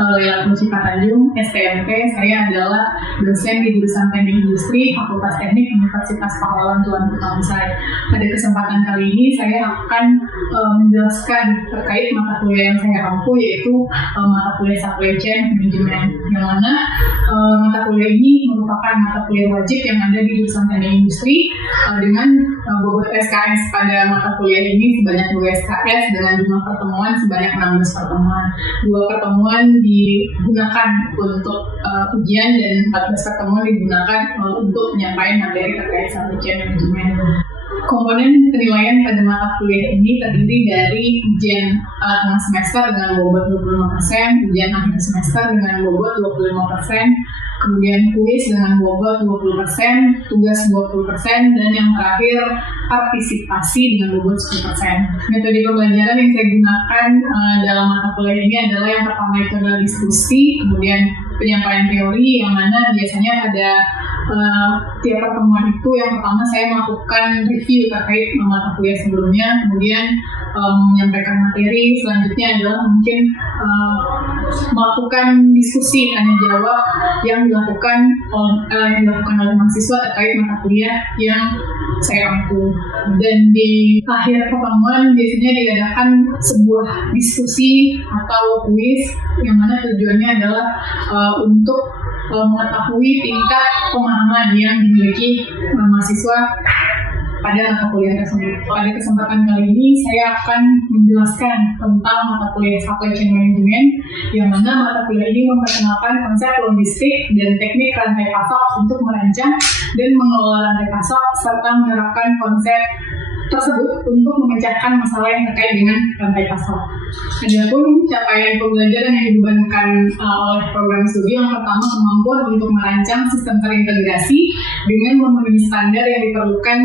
Lela Musika Tanjung, STMT. Saya adalah dosen di jurusan Teknik Industri Fakultas Teknik Universitas Pahlawan Tuan Putri. Pada kesempatan kali ini saya akan menjelaskan terkait mata kuliah yang saya ampu, yaitu mata kuliah Supply Chain Management, yang mana mata kuliah ini merupakan mata kuliah wajib yang ada di jurusan Teknik Industri dengan bobot SKS pada mata kuliah ini sebanyak 2 SKS dengan jumlah pertemuan sebanyak 16 pertemuan. 2 pertemuan digunakan untuk ujian dan 14 pertemuan digunakan untuk penyampaian materi terkait Supply Chain Management. Komponen penilaian pada mata kuliah ini terdiri dari ujian tengah semester dengan bobot 25%, ujian akhir semester dengan bobot 25%, kemudian kuis dengan bobot 20%, tugas 20%, dan yang terakhir partisipasi dengan bobot 10%. Metode pembelajaran yang saya gunakan dalam mata kuliah ini adalah yang pertama itu adalah diskusi, kemudian penyampaian teori, yang mana biasanya pada tiap pertemuan itu yang pertama saya melakukan review terkait mata kuliah sebelumnya, kemudian menyampaikan materi. Selanjutnya adalah mungkin melakukan diskusi tanya jawab yang dilakukan oleh mahasiswa terkait mata kuliah yang saya ampu. Dan di akhir pertemuan biasanya diadakan sebuah diskusi atau kuis yang mana tujuannya adalah untuk mengetahui tingkat pemahaman yang dimiliki mahasiswa pada mata kuliah tersebut. Pada kesempatan kali ini saya akan menjelaskan tentang mata kuliah Supply Chain Management, yang mana mata kuliah ini memperkenalkan konsep logistik dan teknik rantai pasok untuk merancang dan mengelola rantai pasok serta menerapkan konsep tersebut untuk memecahkan masalah yang terkait dengan rantai pasok. Adapun capaian pembelajaran yang dibebankan oleh program studi, yang pertama kemampuan untuk merancang sistem terintegrasi dengan memenuhi standar yang diperlukan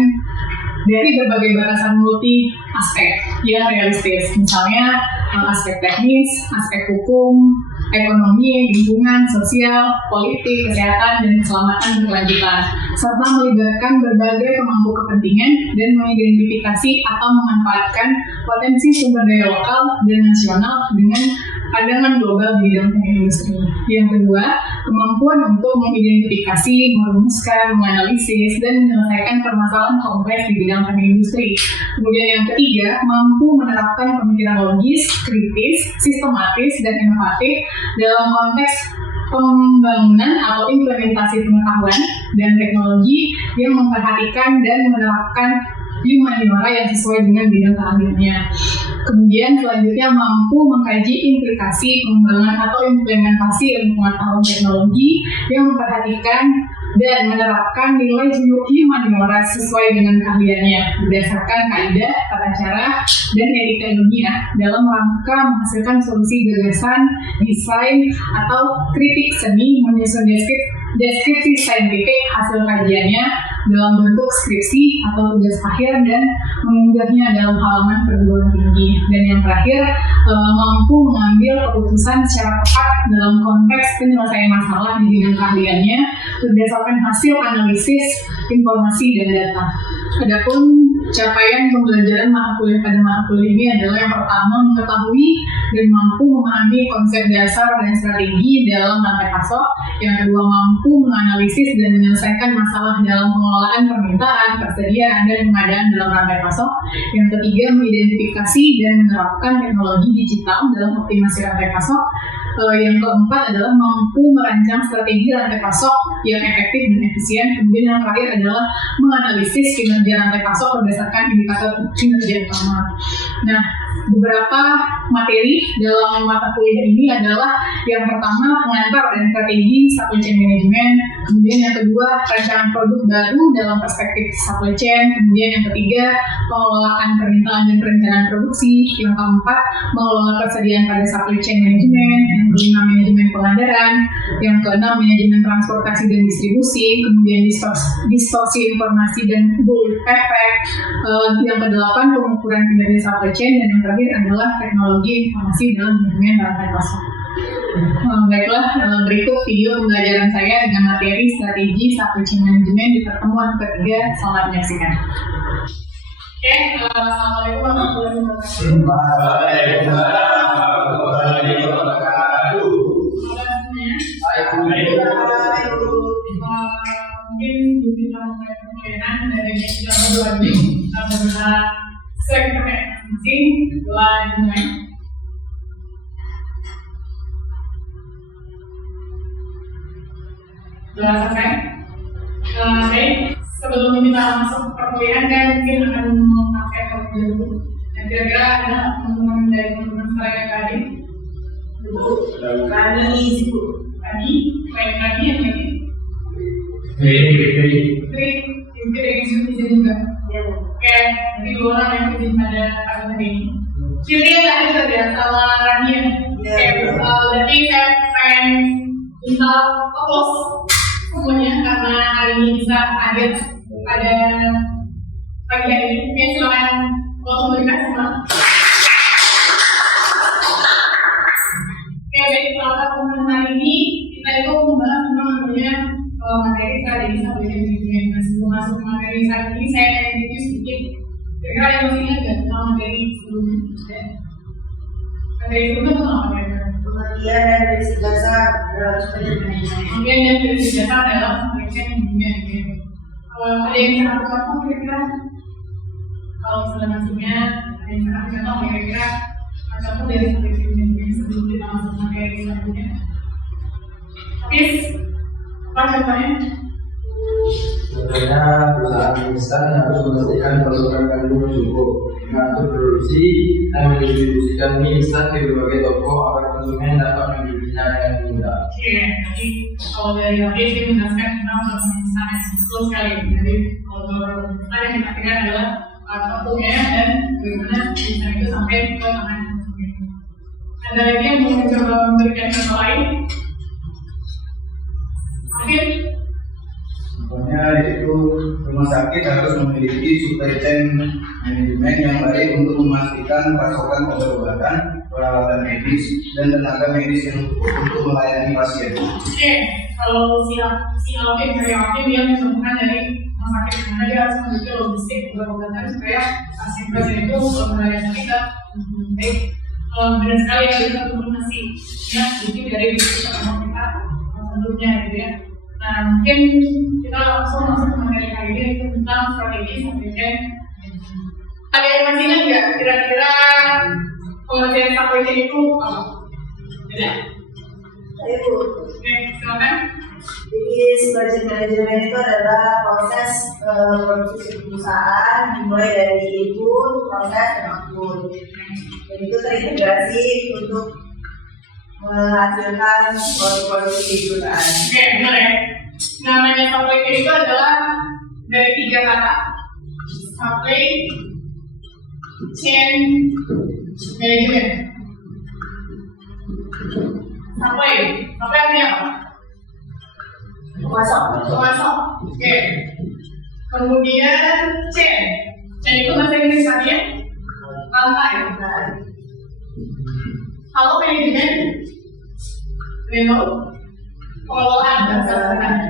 dari berbagai batasan multi aspek yang realistis, misalnya aspek teknis, aspek hukum, ekonomi, lingkungan, sosial, politik, kesehatan, dan keselamatan berkelanjutan, serta melibatkan berbagai pemangku kepentingan dan mengidentifikasi atau memanfaatkan potensi sumber daya lokal dan nasional dengan pandangan global di bidang teknik industri. Yang kedua, kemampuan untuk mengidentifikasi, merumuskan, menganalisis, dan menyelesaikan permasalahan kompleks di bidang teknik industri. Kemudian yang ketiga, mampu menerapkan pemikiran logis, kritis, sistematis, dan inovatif dalam konteks pembangunan atau implementasi pengetahuan dan teknologi yang memperhatikan dan menerapkan humaniora yang sesuai dengan bidang keahliannya. Kemudian selanjutnya mampu mengkaji implikasi pengembangan atau implementasi ilmu pengetahuan teknologi yang memperhatikan dan menerapkan nilai humaniora sesuai dengan keahliannya berdasarkan kaidah, tata cara, dan etika ilmiah dalam rangka menghasilkan solusi gagasan, desain, atau kritik seni, menyusun deskripsi saintifik hasil kajiannya dalam bentuk skripsi atau tugas akhir dan mengunggahnya dalam halaman perguruan tinggi. Dan yang terakhir, mampu mengambil keputusan secara tepat dalam konteks penyelesaian masalah di bidang keahliannya berdasarkan hasil analisis informasi dan data. Adapun capaian pembelajaran mata kuliah pada mata kuliah ini adalah yang pertama mengetahui dan mampu memahami konsep dasar dan strategi dalam rantai pasok. Yang kedua, mampu menganalisis dan menyelesaikan masalah dalam pengelolaan permintaan, persediaan, dan pengadaan dalam rantai pasok. Yang ketiga, mengidentifikasi dan menerapkan teknologi digital dalam optimasi rantai pasok. Yang keempat adalah mampu merancang strategi rantai pasok yang efektif dan efisien. Kemudian yang terakhir adalah menganalisis kinerja rantai pasok berdasarkan indikator kinerja utama. Nah, beberapa materi dalam mata kuliah ini adalah yang pertama pengantar dan strategi supply chain management, kemudian yang kedua rancangan produk baru dalam perspektif supply chain, kemudian yang ketiga pengelolaan permintaan dan perencanaan produksi, yang keempat mengelola persediaan pada supply chain management, yang kelima manajemen pengadaan, yang keenam manajemen transportasi dan distribusi, kemudian distorsi informasi dan bullwhip effect, yang kedelapan pengukuran kinerja supply chain, dan yang terakhir adalah teknologi informasi dalam manajemen rantai pasok. Baiklah, berikut video pembelajaran saya dengan materi strategi supply chain management di pertemuan ketiga. Selamat menyaksikan. Oke, assalamualaikum warahmatullahi wabarakatuh. Mungkin kita mulai permainan dari yang kedua ini kita berusaha sering pakai masing dua dimulai. Sudah selesai. Baik, sebelum kita masuk perkuliahan saya mungkin akan memakai waktu dulu. Dan kira-kira ada teman-teman dari teman-teman saya yang tadi. Kami sibuk. Tadi, selain tadi yang lagi. Tri, mungkin ada yang izin juga. Oke, jadi dua orang yang izin pada tahun ini. Ciri tadi saja sama Rania. Oke, berarti saya pengen minta applause semuanya karena hari ini bisa hadir pada pagi hari ini. Oke, silakan langsung berikan semua. Oke, baik, selamat teman hari ini kita itu membahas tentang namanya materi strategi sampai dengan nah, sebelum masuk ke materi saat ini saya akan review sedikit. Kira-kira yang masih ingat nggak tentang materi sebelumnya? Materi sebelumnya tentang apa ya? Kemudian dan basic dasar dalam manajemen. Kemudian yang basic dasar dalam manajemen. Ada yang bisa aku contoh kira-kira? Kalau misalnya masih ingat, ada yang bisa aku contoh kira-kira contoh dari manajemen sebelum kita masuk materi selanjutnya. Oke. Apa contohnya? Contohnya perusahaan instan harus memastikan pasokan kandungan cukup, mengatur produksi dan mendistribusikan mie instan di berbagai toko agar konsumen dapat membelinya dengan mudah. Oke, jadi kalau dari tadi saya menjelaskan tentang perusahaan instan yang betul sekali. Jadi kalau instan yang dipastikan adalah topoknya dan bagaimana instan itu sampai ke tangan konsumen. Ada lagi yang mau mencoba memberikan contoh lain? Mungkin contohnya yaitu rumah sakit harus memiliki supply chain manajemen yang baik untuk memastikan pasokan obat-obatan, peralatan medis, dan tenaga medis yang cukup untuk melayani pasien. Oke, kalau si Alvin dari Alvin dia mencontohkan dari rumah sakit mana dia harus memiliki logistik obat-obatan supaya pasien-pasien itu melayani kita baik. Benar sekali ya kita komunikasi ya sedikit dari kita sebelumnya gitu ya. Nah mungkin kita langsung masuk ke materi kali ini yaitu tentang strategi supply chain. Ada yang masih ingat nggak kira-kira pengertian supply chain itu apa? Ada? Ayo. Oke, silakan. Jadi supply chain manajemen itu adalah proses produksi perusahaan dimulai dari input, proses, dan output. Dan itu terintegrasi untuk menghasilkan produk-produk di perusahaan. Oke, benar ya. Namanya supply chain itu adalah dari 3 kata. Supply chain management. Supply artinya apa? Pemasok. Oke. Kemudian chain itu bahasa Inggris artinya rantai. Kalau manajemen, pengelolaan bahasa sederhana.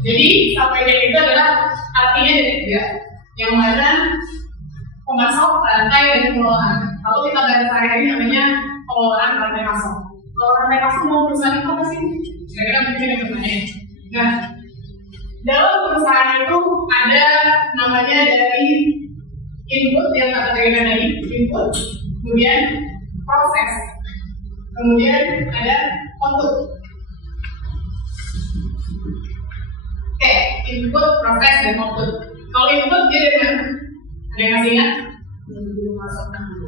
Jadi supply chain itu adalah artinya dari 3, yang mana pemasok, rantai, dan pengelolaan. Kalau kita bahas hari-hari namanya pengelolaan rantai pasok. Kalau rantai pasok mau perusahaan itu apa sih? Kira-kira mungkin yang bertanya. Nah, dalam perusahaan itu ada namanya dari input yang kata tadi, input, kemudian proses, kemudian ada output. Oke, input, proses, dan output. Kalau input dia dari mana? Ada yang masih ingat?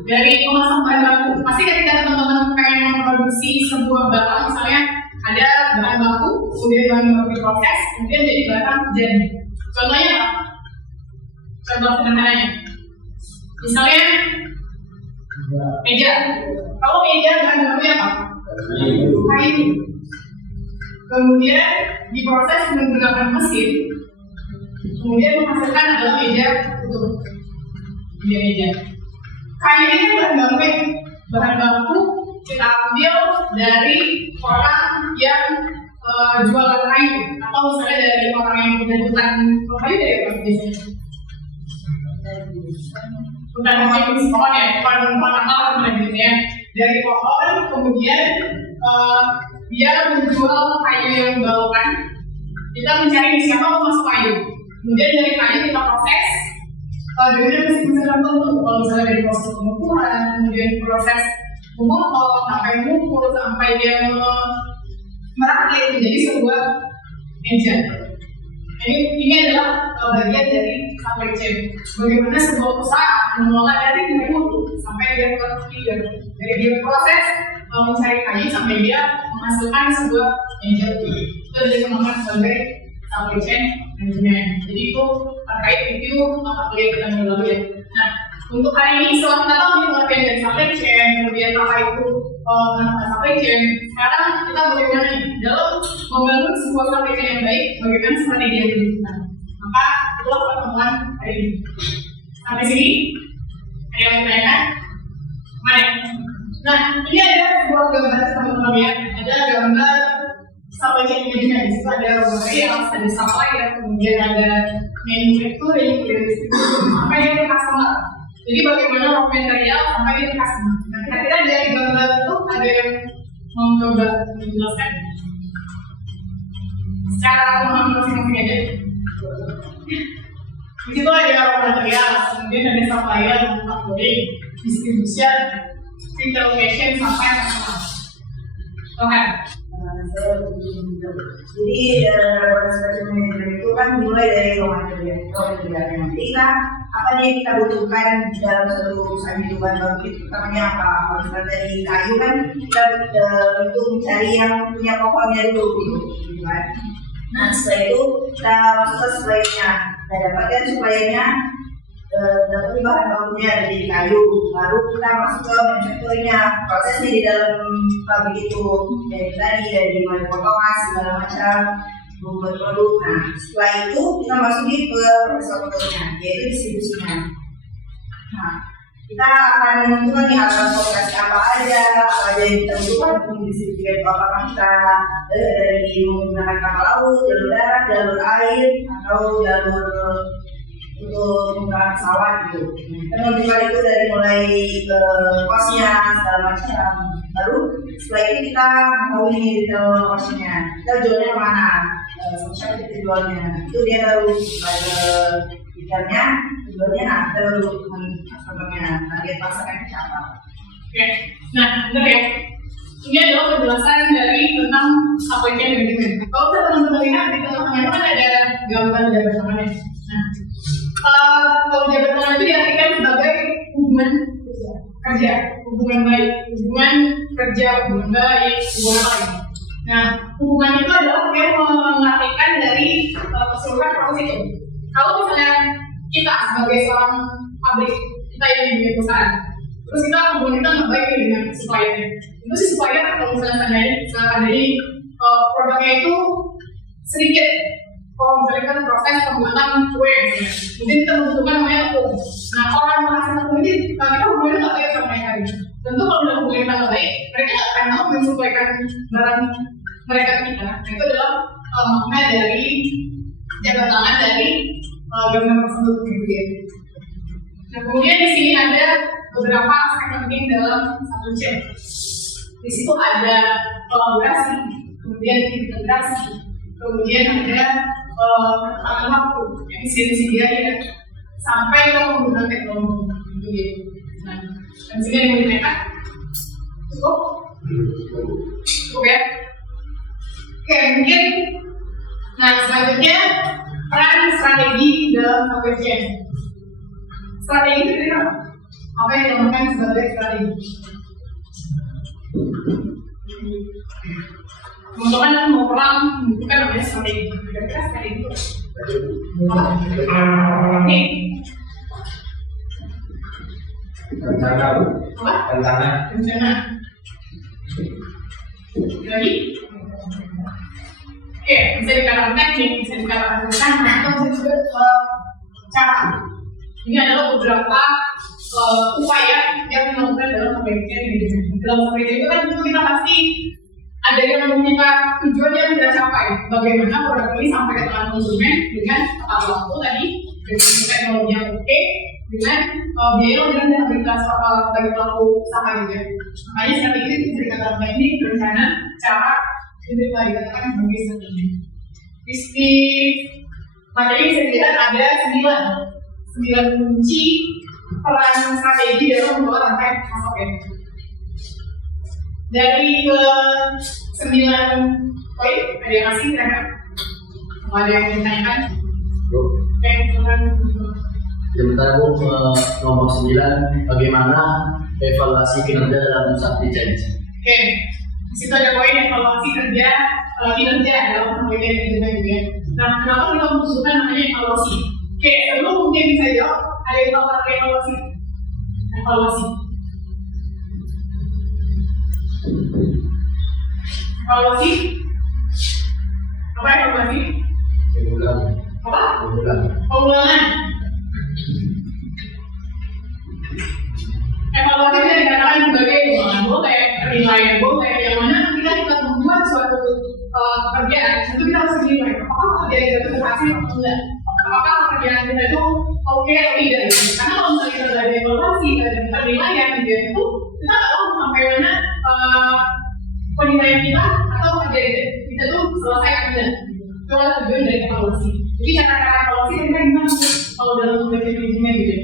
Dari pemasok bahan baku. Pasti ketika teman-teman pengen memproduksi sebuah barang, misalnya ada bahan baku, kemudian bahan baku diproses, kemudian jadi barang jadi. Contohnya apa? Contoh sederhananya. Misalnya meja. Kalau meja bahan bakunya apa? Kayu. Kemudian diproses menggunakan mesin, kemudian menghasilkan adalah meja utuh. Meja. Kayu ini kan bahan baku kita ambil dari orang yang jualan kayu, atau misalnya dari orang yang punya hutan kayu dari apa biasanya? Hutan kayu pohon ya, pohon akar gitu ya. Dari pohon kemudian dia menjual kayu yang dibawakan. Kita mencari siapa mau masuk kayu. Kemudian dari kayu kita proses dengan mesin-mesin tertentu. Kalau misalnya dari proses pengukuran, kemudian proses memotong sampai mengukur sampai dia merakit menjadi sebuah meja. Ini adalah bagian dari supply chain. Bagaimana sebuah perusahaan mengelola dari hulu sampai dia ke hilir, dari dia proses mencari kayu sampai dia menghasilkan sebuah meja. Itu dinamakan sebagai supply chain management. Jadi itu terkait review mata kuliah kita minggu lalu ya. Nah, untuk hari ini setelah kita tahu nih pengertian dari supply chain, kemudian apa itu supply chain, sekarang kita bagaimana nih dalam membangun sebuah supply chain yang baik, bagaimana strategi yang dibutuhkan. Maka itulah pertemuan hari ini. Sampai sini, ada yang bertanya? Mana? Nah, ini ada sebuah gambar teman-teman ya. Ada gambar supply chain management. Di situ ada raw materials, ada supplier, kemudian ada manufacturing, kemudian distribution, sampai dia ke customer. Jadi bagaimana raw material sampai dia ke customer. Nah, kira-kira dari gambar itu ada yang mau coba menjelaskan? Secara pemahaman masing-masing aja. Di situ ada raw material, kemudian ada supplier, manufacturing, distribution, retail fashion sampai customer. Oke. Jadi proses manajemen itu kan dimulai dari raw material. Kita apa yang kita butuhkan dalam satu usaha hidupan baru itu utamanya apa? Kalau misalnya dari kayu kan kita untuk mencari yang punya pokoknya dulu gitu kan. Nah setelah itu kita masuk ke supply-nya. Kita dapatkan supply-nya dapat bahan bakunya dari kayu, baru kita masuk ke manufacturing-nya, prosesnya di dalam pabrik itu dari mulai potongan segala macam membuat produk. Nah setelah itu kita masuk ke proses produknya, yaitu distribusinya. Nah kita akan menentukan nih alokasi apa aja yang kita butuhkan untuk mendistribusikan itu, apakah kita dari menggunakan kapal laut, jalur darat, jalur air, atau jalur untuk menggunakan pesawat gitu. Kita menentukan itu dari mulai kosnya segala macam. Baru setelah itu kita tahu ini detail kosnya. Kita jualnya kemana? Siapa kita jualnya? Itu dia baru detailnya. Jualnya nah kita baru customernya. Target pasarnya ke siapa? Oke. Nah, benar ya. Ini adalah penjelasan dari tentang supply chain management. Kalau teman-teman lihat di tengah-tengah itu kan ada gambar jabat tangannya. Nah, kalau jabat tangan itu diartikan sebagai hubungan kerja, hubungan baik, hubungan kerja, hubungan baik, hubungan lain. Nah, hubungan itu adalah yang mengartikan dari keseluruhan proses itu. Kalau misalnya kita sebagai seorang pabrik, kita yang punya perusahaan, terus kita hubungan kita nggak baik dengan suppliernya. Itu si supplier kalau misalnya dari produknya itu sedikit. Kalau misalnya kan proses pembuatan kue, mungkin kita membutuhkan namanya tepung. Nah, orang menghasilkan tepung ini, kita hubungannya nggak baik sama mereka. Tentu kalau dalam hubungan kita nggak baik, mereka nggak akan mau mensuplaikan barang mereka ke kita. Nah, itu adalah makna dari jabat tangan dari gambar tersebut. Nah, kemudian di sini ada beberapa aspek penting dalam satu chain. Di situ ada kolaborasi, kemudian integrasi, kemudian ada ketahanan waktu, efisiensi biaya, sampai ke penggunaan teknologi. Nah, dan sini ada yang mau ditanyakan? Cukup? Cukup ya? Oke, mungkin. Nah, selanjutnya peran strategi dalam supply chain. Strategi itu apa? Apa yang dinamakan sebagai strategi? Teman-teman mau perang, bukan namanya strategi. Kira-kira strategi itu oke. Rencana. Apa? Rencana. Lagi? Oke, bisa dikatakan teknik, bisa dikatakan rencana, atau bisa disebut cara. Ini adalah beberapa upaya yang dilakukan dalam supply chain management. Dalam supply chain itu kan kita pasti ada yang kita tujuan yang kita capai. Bagaimana produk ini sampai ke tangan konsumen dengan tepat waktu tadi, dengan teknologi yang oke, dengan biaya yang rendah bagi pelaku usaha juga. Makanya strategi itu bisa dikatakan ini rencana, cara, diterima dikatakan sebagai strategi. Di materi saya kira ada 9 kunci peran strategi dalam membawa rantai pasok ya. Dari ke 9 poin ada yang masih kira-kira? Mau ada yang ditanyakan? Oke, silakan. Sementara Bu, nomor 9, bagaimana evaluasi kinerja dalam sakti janji? Oke, di situ ada poin evaluasi kinerja dalam pembagian manajemen juga. Nah, kenapa kita membutuhkan namanya evaluasi? Oke, sebelum mungkin bisa jawab, ada yang tahu apa evaluasi? Evaluasi. Apa evaluasi? Pengulangan. Apa? Pengulangan. Evaluasi bisa dikatakan sebagai pengulangan boleh, penilaian boleh, yang mana kita membuat suatu pekerjaan, itu kita harus menilai apakah pekerjaan kita itu berhasil atau tidak, apakah pekerjaan kita itu oke atau tidak. Karena kalau misalnya kita ada evaluasi, ada penilaian, itu kita nggak tahu sampai mana penilaian kita atau pekerjaan kita itu selesai atau tidak. Itu adalah tujuan dari evaluasi. Jadi cara evaluasi kita gimana kalau dalam pembagian manajemen gitu.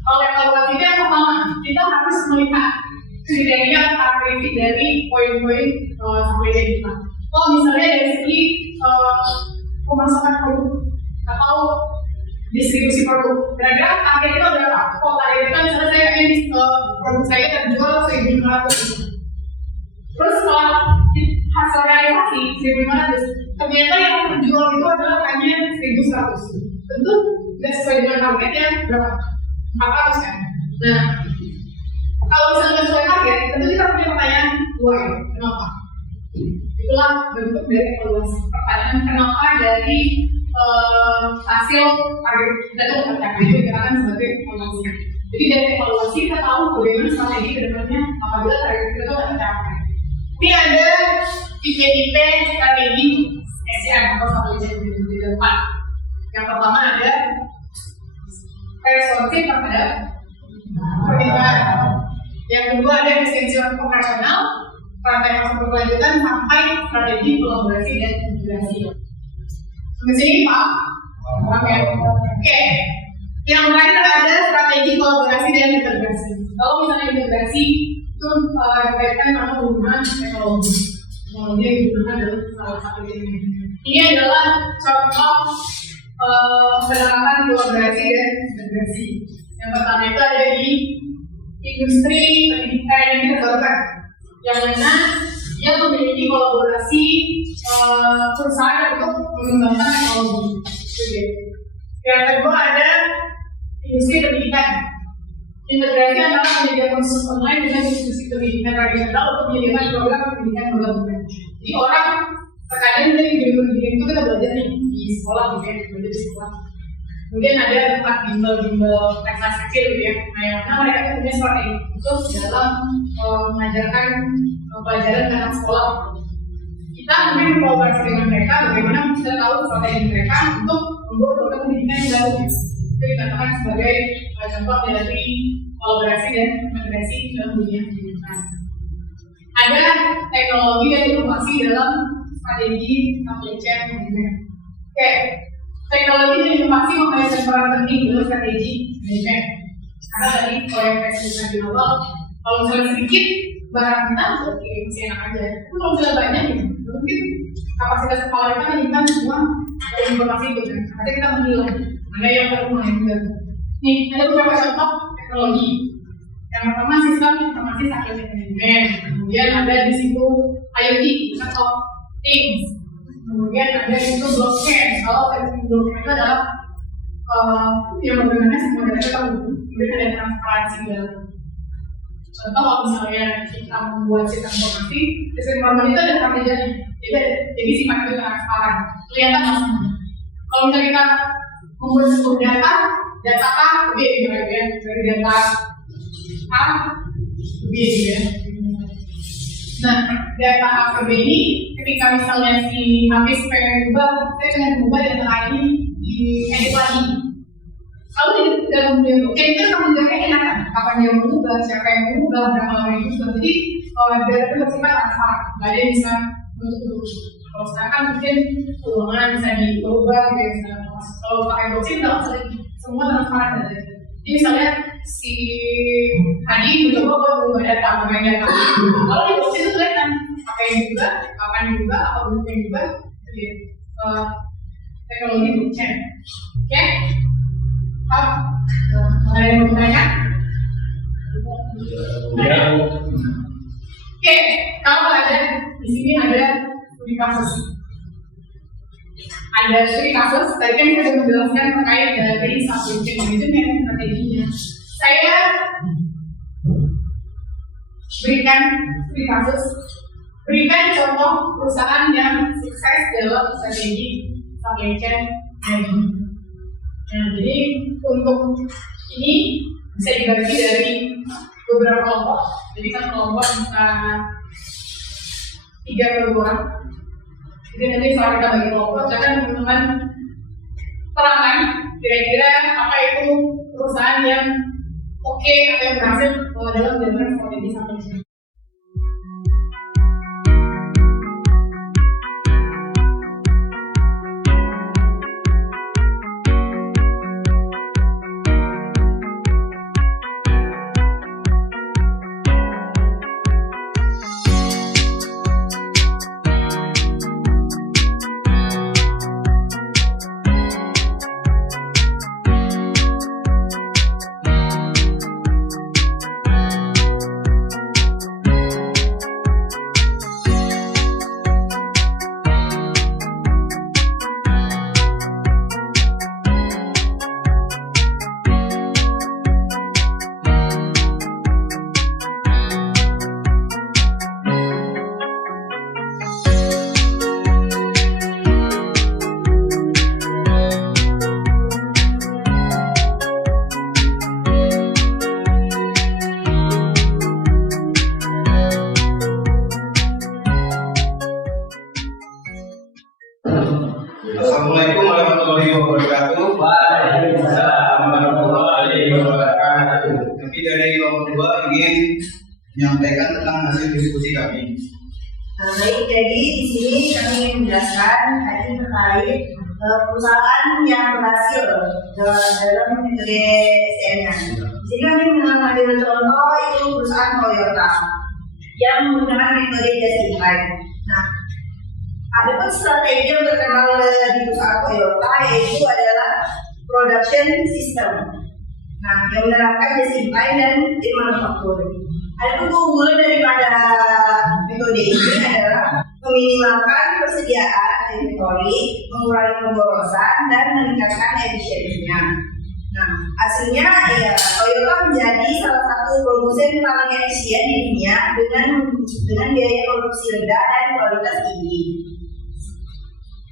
Kalau evaluasi itu yang pertama, kita harus melihat kriteria karakteristik dari poin-poin sampai dari kita. Kalau misalnya dari segi pemasukan produk atau distribusi produk, kira-kira target kita berapa? Kalau target kita misalnya saya ingin produk saya terjual 1.500, terus setelah hasil realisasi 1.500, ternyata yang terjual itu adalah hanya 1.100. Tentu tidak sesuai dengan targetnya berapa? 400 kan? Nah, kalau misalnya sesuai target, tentu kita punya pertanyaan why? Kenapa? Itulah bentuk dari evaluasi. Pertanyaan kenapa dari hasil target kita itu tercapai, itu dikatakan sebagai evaluasi. Jadi dari evaluasi kita tahu bagaimana strategi kedepannya apabila target kita itu tercapai. Ini ada tipe-tipe strategi SCM atau strategi di depan. Yang pertama ada responsif terhadap permintaan. Yang kedua ada efisiensi operasional, rantai pasok berkelanjutan sampai strategi kolaborasi dan integrasi. Sampai sini Pak? Oke. Yang terakhir ada strategi kolaborasi dan integrasi. Kalau misalnya integrasi itu dikaitkan sama penggunaan teknologi. Teknologi yang digunakan dalam salah satu ini. Ini adalah contoh penerapan kolaborasi dan integrasi. Yang pertama itu ada di industri pendidikan yang terbarukan, yang mana dia memiliki kolaborasi perusahaan untuk mengembangkan teknologi. Yang kedua ada industri pendidikan. Integrasi antara pendidikan khusus online dengan institusi pendidikan tradisional untuk menyediakan program pendidikan berbagai. Jadi orang terkadang dari pendidikan itu kita belajar di sekolah gitu ya, belajar di sekolah. Kemudian ada tempat bimbel kelas kecil gitu ya. Nah, yang mana mereka punya strategi untuk dalam mengajarkan pelajaran ke anak sekolah. Kita mungkin berkolaborasi dengan mereka, bagaimana kita tahu strategi mereka untuk membuat program pendidikan yang baru. Itu dikatakan sebagai contoh dari kolaborasi dan integrasi dalam dunia pendidikan. Ada teknologi dan inovasi dalam strategi supply chain management. Oke, teknologi dan inovasi memainkan peran penting dalam strategi manajemen. Karena tadi kalau yang saya sebutkan di awal, kalau misalnya sedikit barang kita oke, masih enak aja. Tapi kalau misalnya banyak ya, mungkin kapasitas kepala kita menginginkan semua informasi itu kan. Nanti kita menilai mana yang perlu, mana yang tidak. Nih, ada beberapa contoh teknologi. Yang pertama sistem informasi supply chain management. Kemudian ada di situ IoT, Internet of Things. Kemudian ada di situ blockchain. Kalau blockchain itu adalah yang bagaimana semua data terhubung, kemudian ada transparansi dalam. Contoh kalau misalnya kita membuat sistem informasi, sistem informasi itu ada kerjanya. Jadi sifatnya transparan, kelihatan langsung. Kalau misalnya kita membuat sebuah data A, B gitu ya, dari data A, B gitu ya. Nah, data A ke B ini, ketika misalnya si Hafiz pengen ubah, saya pengen ubah data A ini di edit lagi. Kalau tidak kemudian oke, itu akan menjaga enakan kapan dia mengubah, siapa yang mengubah, berapa lama yang mengubah. Jadi data itu bersifat transparan, nggak ada yang bisa Kalau sekarang kan mungkin keuangan bisa diubah gitu ya. Kalau pakai blockchain nggak usah semua transparan aja. Jadi misalnya si Hadi mencoba buat mengubah data, kalau di blockchain itu kelihatan apa yang diubah, kapan diubah, apa bentuk yang diubah, jadi teknologi blockchain. Oke? Ada yang mau bertanya? Oke, kalau ada di sini ada studi kasus. Ada studi kasus, tadi kan kita sudah menjelaskan terkait dari supply chain management strateginya. Saya berikan studi kasus, berikan contoh perusahaan yang sukses dalam strategi supply chain management. Nah, jadi untuk ini bisa dibagi dari beberapa kelompok. Jadi kan kelompok bisa 3 orang. Jadi nanti setelah kita bagi kelompok, silakan teman-teman terangkan kira-kira apa itu perusahaan yang oke atau yang berhasil dalam menjalankan strategi supply chain. Assalamualaikum warahmatullahi wabarakatuh. Waalaikumsalam warahmatullahi wabarakatuh. Kami dari kelompok 2 ingin menyampaikan tentang hasil diskusi kami. Baik, jadi di sini kami ingin menjelaskan tadi terkait perusahaan yang berhasil dalam metode SCM-nya. Di sini kami mengambil contoh itu perusahaan Toyota yang menggunakan metode just in time. Nah, ada pun strategi yang terkenal di perusahaan Toyota yaitu adalah production system. Nah, yang menerapkan just in time dan in manufacturing. Ada pun keunggulan daripada metode ini adalah meminimalkan persediaan inventory, mengurangi pemborosan dan meningkatkan efisiensinya. Nah, hasilnya ya Toyota menjadi salah satu produsen paling efisien di dunia dengan biaya produksi rendah dan kualitas tinggi.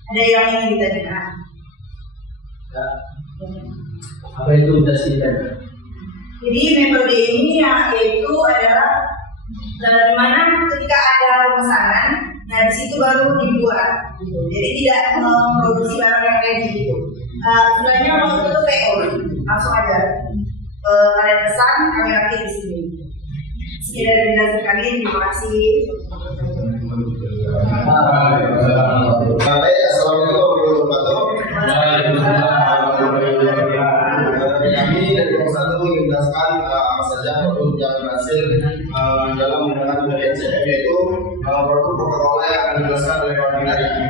Ada yang ingin ditanyakan? Ya. Apa itu just in time? Jadi metode ini yaitu adalah di mana ketika ada pemesanan, nah di situ baru dibuat. Gitu. Jadi tidak memproduksi barang yang ready gitu. Sebenarnya waktu itu PO, langsung aja. Kalian pesan, kami rakit di sini. Sekian dari penjelasan kami, terima kasih. Baik, assalamualaikum warahmatullahi wabarakatuh. Kami dari kelompok 1 ingin menjelaskan apa saja produk yang berhasil dalam menggunakan metode SCM, yaitu produk Coca-Cola yang akan dijelaskan oleh kawan kita ini.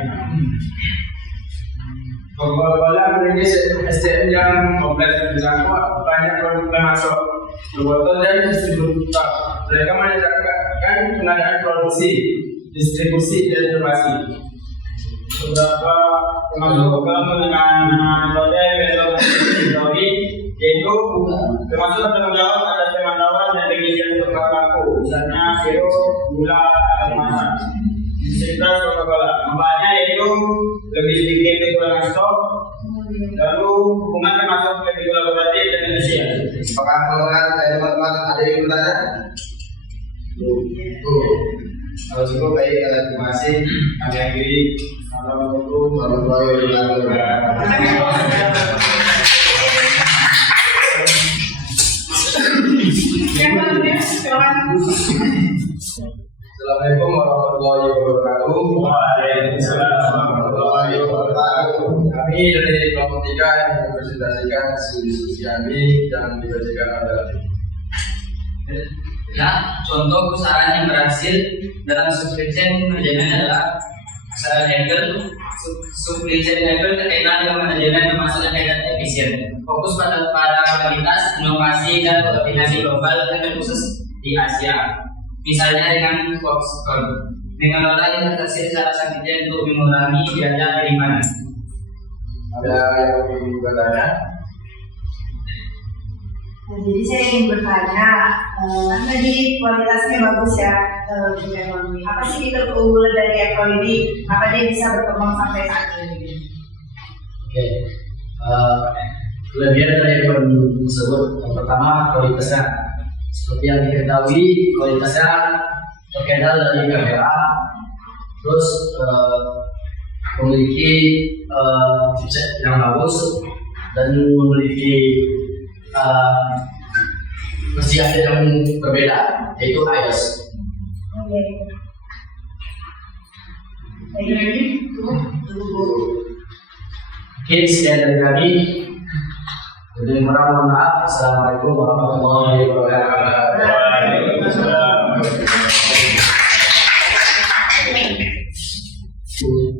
Coca-Cola memiliki SDM yang kompleks dan banyak produk yang masuk ke botol dan distributor. Mereka menyelenggarakan pengadaan produksi, distribusi, dan distribusi. Beberapa termasuk dengan metode metodologi yaitu termasuk bertanggung jawab atas pemantauan dan pengisian untuk baku, misalnya sirup, gula, dan masak. Disediakan Coca-Cola. Manfaatnya yaitu lebih sedikit kekurangan stok, lalu hubungan termasuk lebih kolaboratif dan efisien. Apakah teman-teman ada yang bertanya? Kalau cukup baik, terima kasih. Kami akhiri. Assalamualaikum warahmatullahi wabarakatuh. Yang selanjutnya, silakan. Assalamualaikum warahmatullahi wabarakatuh. ini dari kelompok 3 yang mempresentasikan hasil diskusi kami yang dibacakan adalah ya, contoh perusahaan yang berhasil dalam supply chain manajemen adalah perusahaan Hegel. Supply chain Hegel terkenal dengan manajemen pemasaran dan efisien, fokus pada kualitas, inovasi dan koordinasi global terkhusus di Asia. Misalnya dengan Foxconn, mengelola investasi secara sangat untuk mengurangi biaya kiriman. Ada yang ingin bertanya? Nah, jadi saya ingin bertanya, tadi kualitasnya bagus ya, ekonomi. Apa sih fitur keunggulan dari Apple ini? Apa dia bisa berkembang sampai saat ini? Oke, kelebihan dari iPhone tersebut yang pertama kualitasnya. Seperti yang diketahui, kualitasnya terkenal dari kamera, terus memiliki chipset yang bagus dan memiliki versi yang berbeda, yaitu iOS. Oke. Lagi, Oke, sekian dari kami. Jadi mohon maaf. Assalamualaikum warahmatullahi wabarakatuh.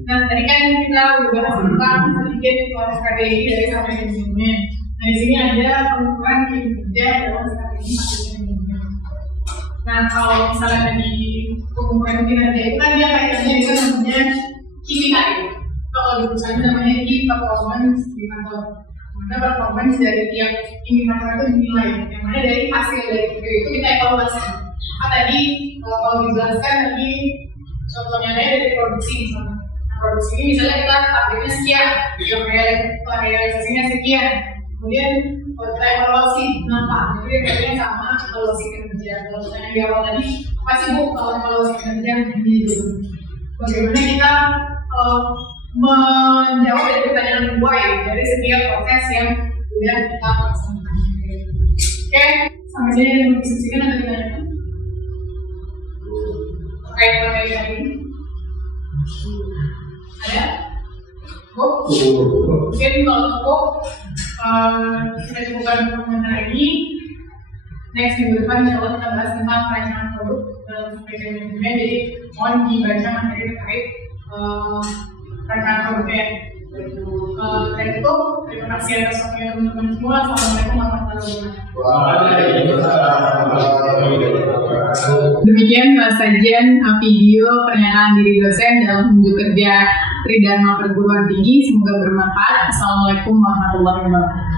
Nah, tadi kan kita udah bahas tentang sedikit proses KDI dari sampai ke manajemen. Nah, di sini ada pengukuran tim kerja dalam strategi manajemen. Nah, kalau misalnya tadi pengukuran kinerja itu kan dia kaitannya dengan namanya KPI. Kalau di perusahaan namanya Key Performance Indicator. Mana performance dari tiap indikator itu dinilai. Yang mana dari hasil dari itu kita evaluasi. Tadi kalau dijelaskan tadi contohnya dari produksi misalnya. Nah, produksi ini misalnya kita targetnya sekian, yang realisasinya sekian. Kemudian kalau kita evaluasi, kenapa? Jadi kayaknya sama evaluasi kinerja. Kalau misalnya di awal tadi, apa sih Bu kalau evaluasi kinerja gitu? Bagaimana kita menjawab dari pertanyaan why dari setiap proses yang sudah kita laksanakan. Oke, sampai sini yang diskusikan atau ditanyakan? Terkait materi hari ini? Ada? Bu? Mungkin kalau cukup kita cukupkan pertemuan hari ini. Next minggu depan insya Allah kita bahas tentang perancangan produk dalam supply chain management. Jadi mohon dibaca materi terkait perancangan produknya. Dari itu, terima kasih atas waktunya teman-teman semua. Assalamualaikum warahmatullahi wabarakatuh. Demikian sajian video pernyataan diri dosen dalam unjuk kerja Tridharma Perguruan Tinggi. Semoga bermanfaat. Assalamualaikum warahmatullahi wabarakatuh.